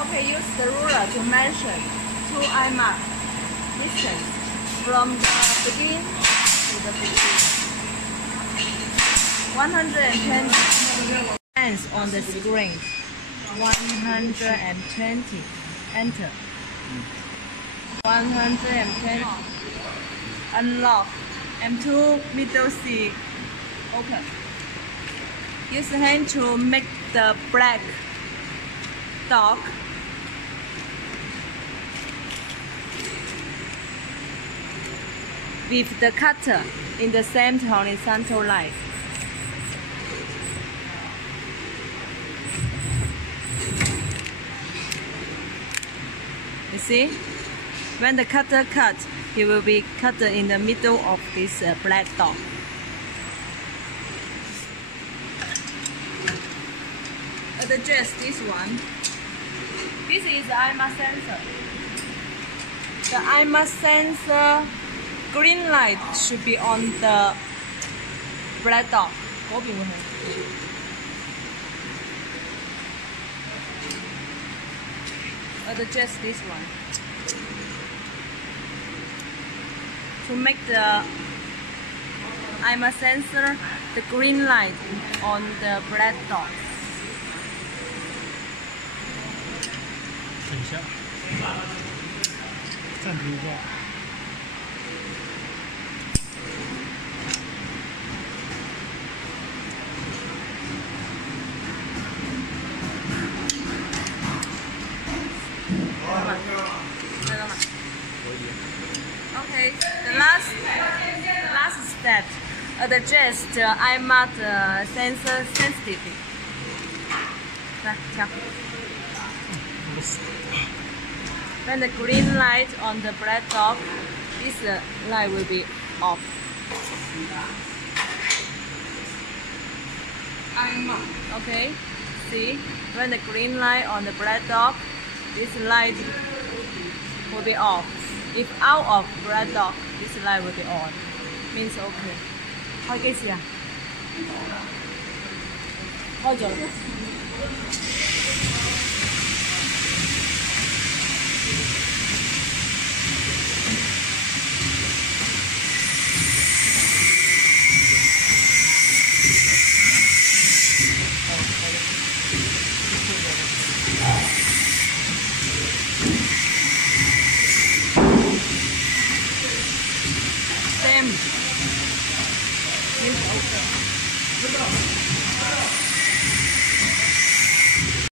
Okay, use the ruler to measure 2 eye mark distance from the begin to the begin. 120 hands on the screen. 120. Enter. 120. Unlock. M2 middle C. Open. Use the hand to make the black dot. With the cutter in the same horizontal line. You see? When the cutter cuts, it will be cut in the middle of this black dot. Adjust this one. This is the IMA sensor. The IMA sensor green light should be on the black dot. Adjust this one. To make the IMA sensor the green light on the black dot. 等一下，暂停一下。Okay, the last step, adjust the IMA sensor sensitivity. 来，调。When the green light on the black dot, this light will be off. Okay, see, when the green light on the black dot, this light will be off. If out of black dot, this light will be on. Means okay. 開幾時啊？開咗啦。